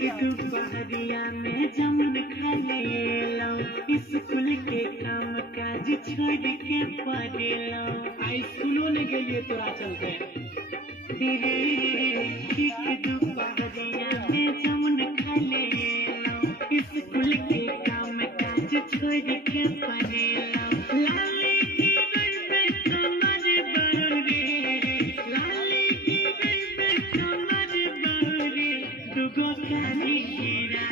दोपहरिया में जामुन खा लेलो, स्कूल के काम काज छोड़ के पढ़ेलो। आई स्कूलों ने के लिए तोरा चलते दोपहरिया में जामुन खा लेलो, स्कूल के काम काज छोड़ के पढ़ेलो। लाली की बरबे कमर बरे, लाली की बरबे कमर बरे, दुगो काली हीरा,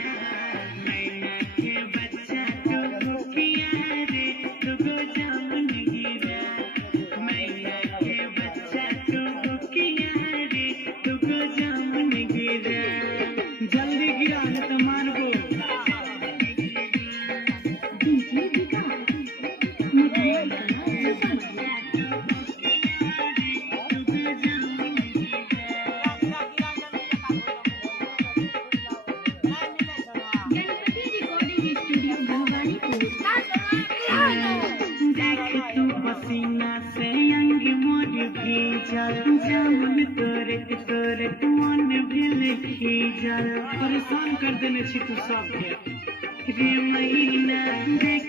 मैना के बच्चा दुगो पिया रे, दुगो जामुन गिरा, मैना के बच्चा दुगो पिया रे, दुगो जामुन गिरा। जल्दी गिरा नहीं तो मारबो। पसीना से अंग मोर भीजल, जामुन तोरत तोरत मन भेल खीजल। परेशान कर देने छी तू सबके। रे महीना देख